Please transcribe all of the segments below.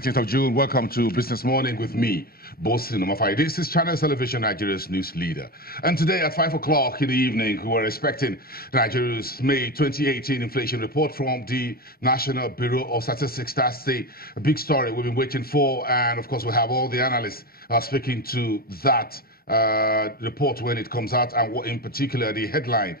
19th of June. Welcome to Business Morning with me, Bosin Omafai. This is Channel Television, Nigeria's news leader. And today at 5 o'clock in the evening, we are expecting Nigeria's May 2018 inflation report from the National Bureau of Statistics. That's the big story we've been waiting for. And of course, we'll have all the analysts speaking to that report when it comes out, and what in particular the headline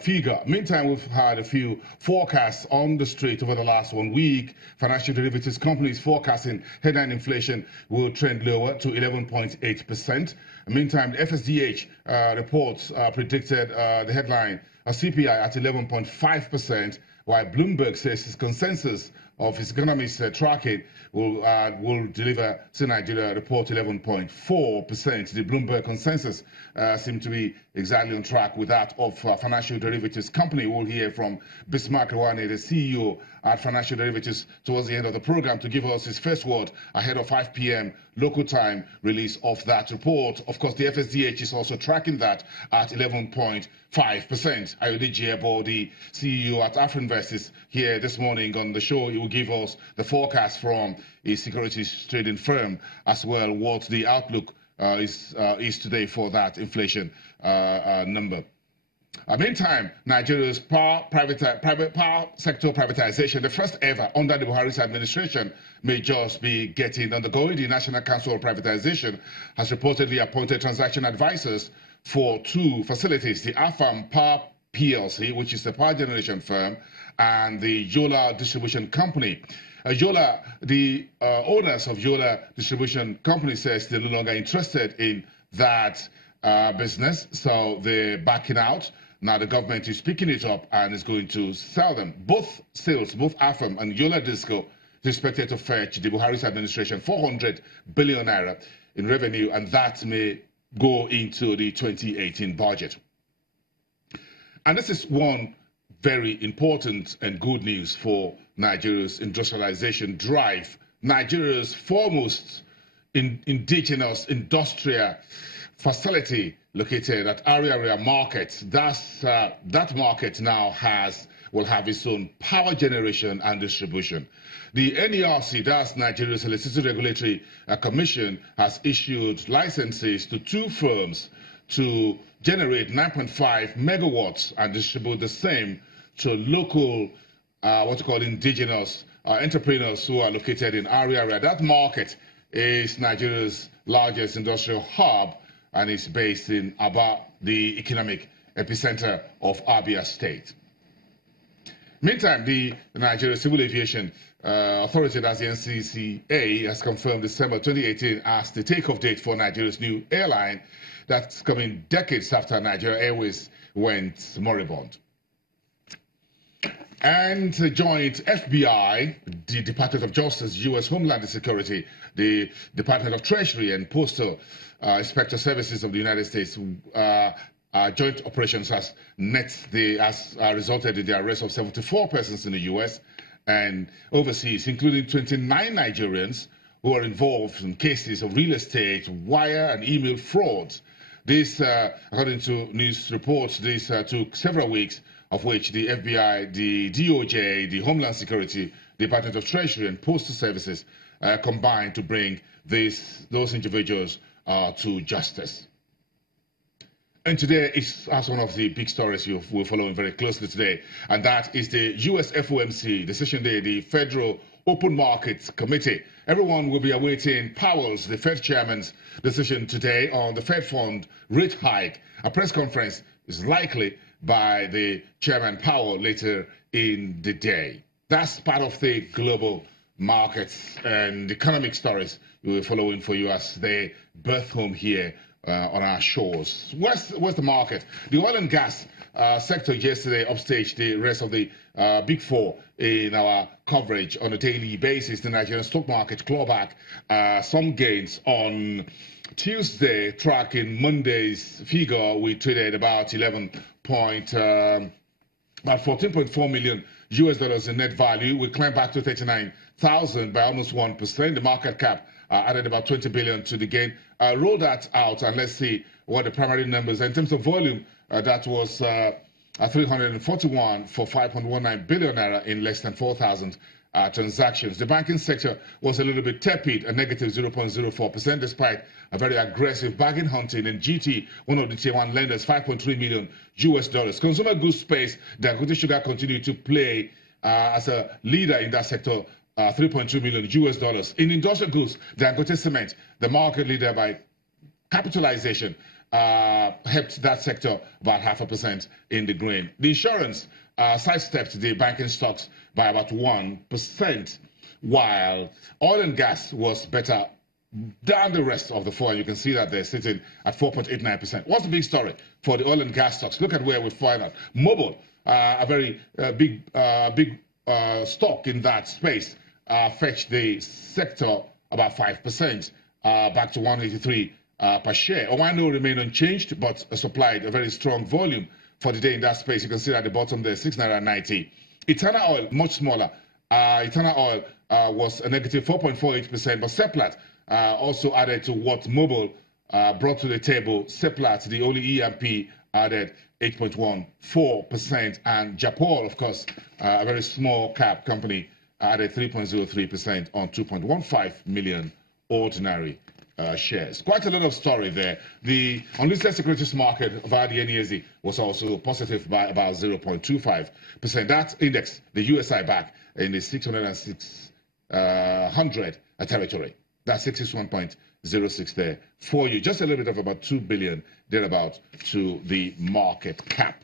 figure. Meantime, we've had a few forecasts on the street over the last 1 week. Financial derivatives companies forecasting headline inflation will trend lower to 11.8%. Meantime, the FSDH reports predicted the headline CPI at 11.5%, while Bloomberg says his consensus of his economists tracking will deliver to Nigeria report 11.4%. The Bloomberg consensus seems to be exactly on track with that of financial derivatives company. We'll hear from Bismarck Rwane, the CEO at Financial Derivatives, towards the end of the program to give us his first word ahead of 5 p.m. local time release of that report. Of course, the FSDH is also tracking that at 11.5%. Ayode Jebo, the CEO at Afrinvest, is here this morning on the show. He will give us the forecast from a securities trading firm, as well what the outlook is today for that inflation number. Meantime, Nigeria's private power sector privatization, the first ever under the Buhari's administration, may just be undergoing. The National Council of Privatization has reportedly appointed transaction advisors for 2 facilities, the AFAM Power PLC, which is the power generation firm, and the Yola Distribution Company. Yola, the owners of Yola Distribution Company says they're no longer interested in that business, so they're backing out. Now the government is picking it up and is going to sell them. Both sales, both AFAM and Yola Disco, is expected to fetch the Buhari's administration 400 billion naira in revenue, and that may go into the 2018 budget. And this is one very important and good news for Nigeria's industrialization drive. Nigeria's foremost indigenous industrial facility located at Area Market. That market now will have its own power generation and distribution. The NERC, that's Nigeria's Electricity Regulatory Commission, has issued licenses to 2 firms to generate 9.5 megawatts and distribute the same to local, indigenous entrepreneurs who are located in Area. That market is Nigeria's largest industrial hub and is based in Aba, the economic epicenter of Abia State. Meantime, the Nigeria Civil Aviation Authority, that's the NCCA, has confirmed December 2018 as the takeoff date for Nigeria's new airline. That's coming decades after Nigeria Airways went moribund. And the joint FBI, the Department of Justice, U.S. Homeland Security, the Department of Treasury, and Postal Inspector Services of the United States joint operations has resulted in the arrest of 74 persons in the U.S. and overseas, including 29 Nigerians who are involved in cases of real estate, wire and email frauds. This, according to news reports, this took several weeks, of which the FBI, the DOJ, the Homeland Security, Department of Treasury, and Postal Services combined to bring those individuals to justice. And today is one of the big stories we're following very closely today, and that is the US FOMC decision day, the Federal Open Markets Committee. Everyone will be awaiting Powell's, the Fed chairman's decision today on the Fed fund rate hike. A press conference is likely by the Chairman Powell later in the day. That's part of the global markets and economic stories we're following for you as they birth home here on our shores. Where's the market? The oil and gas sector yesterday upstaged the rest of the big 4 in our coverage on a daily basis. The Nigerian stock market clawed back some gains on Tuesday, tracking Monday's figure. We traded about 14.4 million US dollars in net value. We climbed back to 39,000 by almost 1%. The market cap added about 20 billion to the gain. Roll that out and let's see what the primary numbers are. In terms of volume, that was 341 for 5.19 billion naira in less than 4,000 transactions. The banking sector was a little bit tepid, a negative 0.04%, despite a very aggressive bargain hunting. And GT, one of the tier 1 lenders, $5.3 million US. Consumer goods space, Dangote Sugar continued to play as a leader in that sector, $3.2 million US. In industrial goods, Dangote Cement, the market leader by capitalization, helped that sector about 0.5% in the grain. The insurance sidestepped the banking stocks by about 1%, while oil and gas was better than the rest of the four. You can see that they're sitting at 4.89%. What's the big story for the oil and gas stocks? Look at where we find out. Mobil, a very big stock in that space, fetched the sector about 5%, back to 183 per share. Owano remained unchanged, but supplied a very strong volume for the day in that space. You can see at the bottom there, $6.90. Eternal Oil, much smaller. Eternal Oil was a negative 4.48%, but Seplat also added to what Mobil brought to the table. Seplat, the only EMP, added 8.14%, and Japol, of course, a very small cap company, added 3.03% on 2.15 million ordinary shares. Quite a lot of story there. The unlisted securities market via the NESE was also positive by about 0.25%. That index, the USI back in the 600 territory. That's 61.06 there for you. Just a little bit of about 2 billion thereabout to the market cap.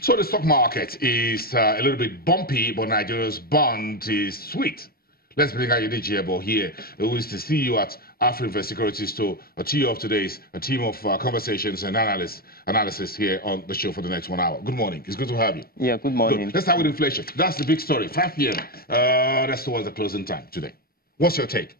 So the stock market is a little bit bumpy, but Nigeria's bond is sweet. Let's bring out your DJabo here, who is the CEO at Africa Securities, to a tee of today's team of conversations and analysis here on the show for the next 1 hour. Good morning. It's good to have you. Yeah, good morning. Good. Let's start with inflation. That's the big story. 5 p.m. That's towards the closing time today. What's your take?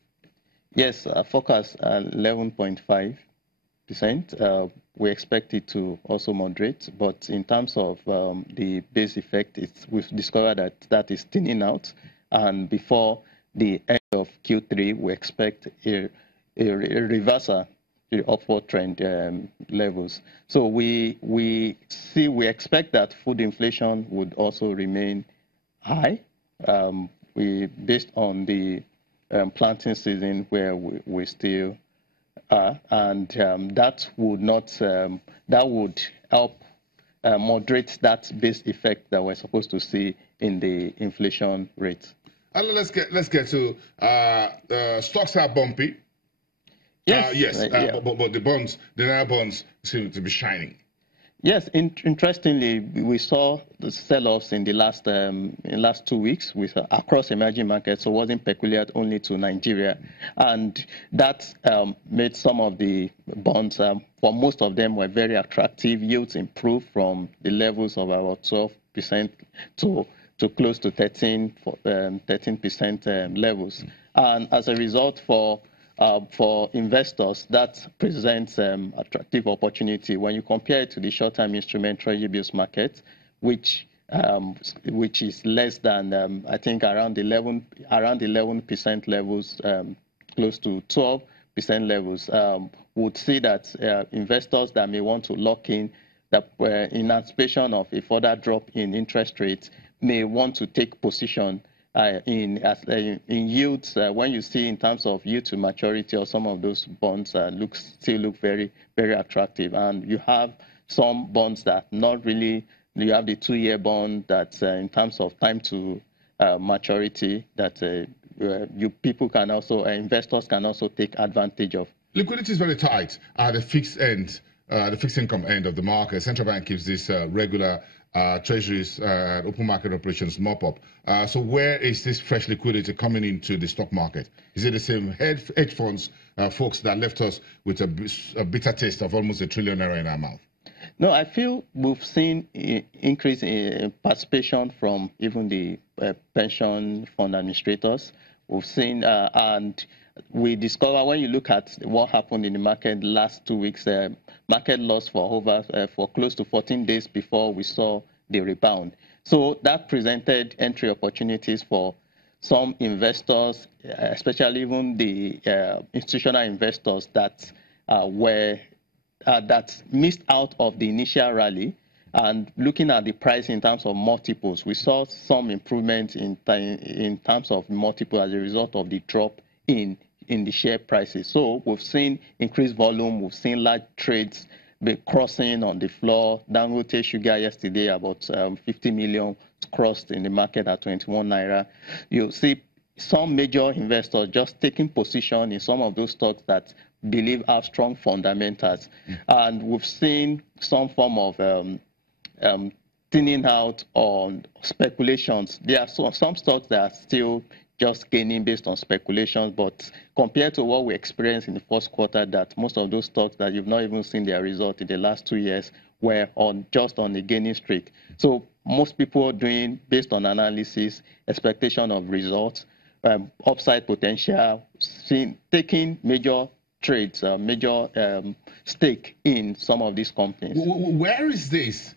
Yes, forecast 11.5%. We expect it to also moderate, but in terms of the base effect, we've discovered that is thinning out, and before the end of Q3, we expect a reversal to the upward trend levels. So we expect that food inflation would also remain high. Based on the planting season where we still are, and that would help moderate that base effect that we're supposed to see in the inflation rate. And let's get to stocks are bumpy. Yes, but the bonds, the Naira bonds, seem to be shining. Yes, interestingly, we saw the sell-offs in the last 2 weeks across emerging markets, so it wasn't peculiar only to Nigeria, and that made some of the bonds, for most of them, were very attractive. Yields improved from the levels of about 12% to close to 13% levels, and as a result, for investors, that presents attractive opportunity when you compare it to the short-term instrument treasury bills market, which is less than I think around 11% levels, close to 12% levels. Would see that investors that may want to lock in in anticipation of a further drop in interest rates may want to take position in yields. When you see in terms of yield to maturity, or some of those bonds still look very, very attractive, and you have some bonds that not really. You have the 2-year bond that in terms of time to maturity that investors can also take advantage of. Liquidity is very tight at the fixed income end of the market. Central Bank keeps this regular treasuries, open market operations mop up. So where is this fresh liquidity coming into the stock market? Is it the same hedge funds folks that left us with a bitter taste of almost $1 trillion in our mouth? No, I feel we've seen an increase in participation from even the pension fund administrators. We've seen, and we discover when you look at what happened in the market last 2 weeks, market loss for close to 14 days before we saw the rebound. So that presented entry opportunities for some investors, especially even the institutional investors that missed out of the initial rally, And looking at the price in terms of multiples, we saw some improvement in terms of multiple as a result of the drop in the share prices. So we've seen increased volume, we've seen large trades be crossing on the floor. Dangote Sugar yesterday, about 50 million crossed in the market at 21 Naira. You see some major investors just taking position in some of those stocks that believe have strong fundamentals. And we've seen some form of thinning out on speculations. There are some stocks that are still just gaining based on speculations, but compared to what we experienced in the first quarter, that most of those stocks that you've not even seen their result in the last 2 years were just on a gaining streak. So most people are doing, based on analysis, expectation of results, upside potential, taking major trades, major stake in some of these companies. Where is this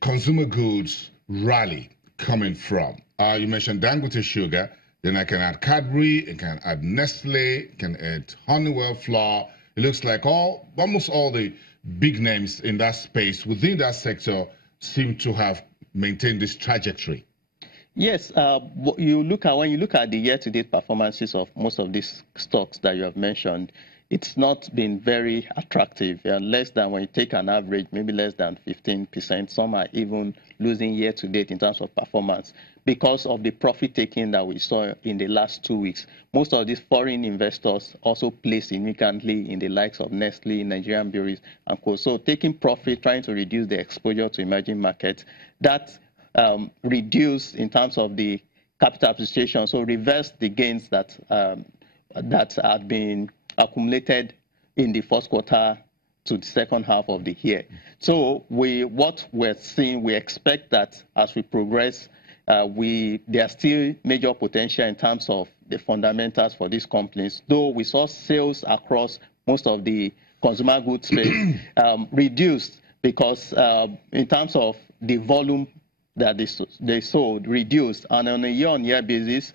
consumer goods rally coming from? You mentioned Dangote Sugar, then I can add Cadbury, I can add Nestle, I can add Honeywell flour. It looks like almost all the big names in that space within that sector seem to have maintained this trajectory. Yes, when you look at the year-to-date performances of most of these stocks that you have mentioned, it's not been very attractive. Less than, when you take an average, maybe less than 15%. Some are even losing year-to-date in terms of performance because of the profit taking that we saw in the last 2 weeks. Most of these foreign investors also play significantly in the likes of Nestle, Nigerian breweries, and co. So taking profit, trying to reduce the exposure to emerging markets, that reduced in terms of the capital appreciation, so reverse the gains that had been accumulated in the first quarter to the second half of the year. So what we're seeing, we expect that as we progress, there are still major potential in terms of the fundamentals for these companies, though we saw sales across most of the consumer goods space reduced because in terms of the volume that they sold reduced, and on a year-on-year basis,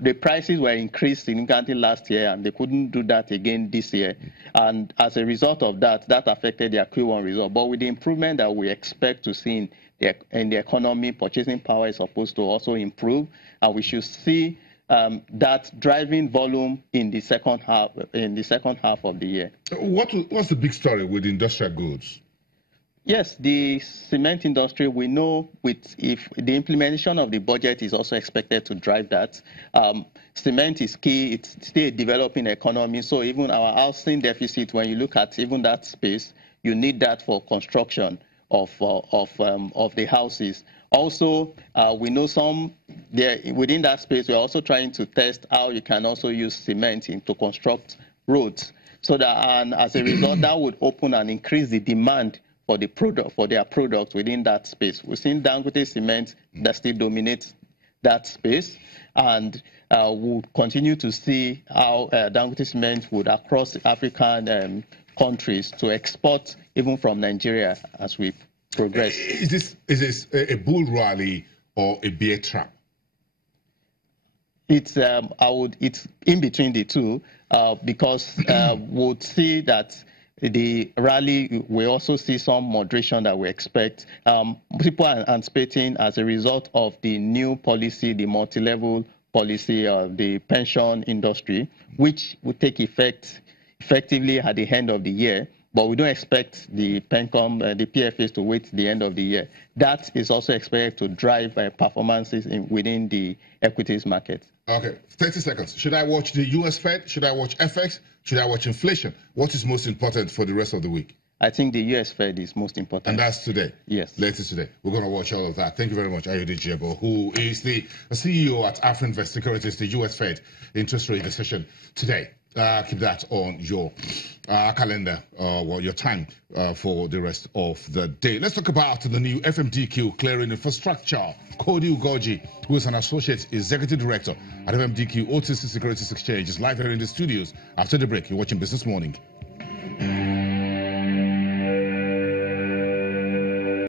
the prices were increased significantly last year, and they couldn't do that again this year. And as a result of that, that affected their Q1 result. But with the improvement that we expect to see in the economy, purchasing power is supposed to also improve, and we should see that driving volume in the second half of the year. What's the big story with industrial goods? Yes, the cement industry, we know if the implementation of the budget is also expected to drive that. Cement is key. It's still a developing economy. So even our housing deficit, when you look at even that space, you need that for construction of the houses. Also, we know within that space, we're also trying to test how you can also use cement to construct roads. So that, and as a result, that would open and increase the demand for their products within that space. We've seen Dangote Cement that still dominates that space, and we'll continue to see how Dangote Cement would across African countries to export even from Nigeria as we progress. Is this a bull rally or a bear trap? It's in between the two because we'll see that the rally, we also see some moderation that we expect. People are anticipating as a result of the new policy, the multi-level policy of the pension industry, which will take effect effectively at the end of the year. But we don't expect the PFAs to wait till the end of the year. That is also expected to drive performances within the equities market. Okay, 30 seconds. Should I watch the US Fed? Should I watch FX? Should I watch inflation? What is most important for the rest of the week? I think the US Fed is most important. And that's today? Yes. Later today. We're going to watch all of that. Thank you very much, Ayode Jebo, who is the CEO at Afrinvest Securities, the US Fed interest rate decision today. Keep that on your calendar, your time for the rest of the day. Let's talk about the new FMDQ clearing infrastructure. Kodi Ugoji, who is an associate executive director at FMDQ OTC Securities Exchange, is live here in the studios. After the break, you're watching Business Morning.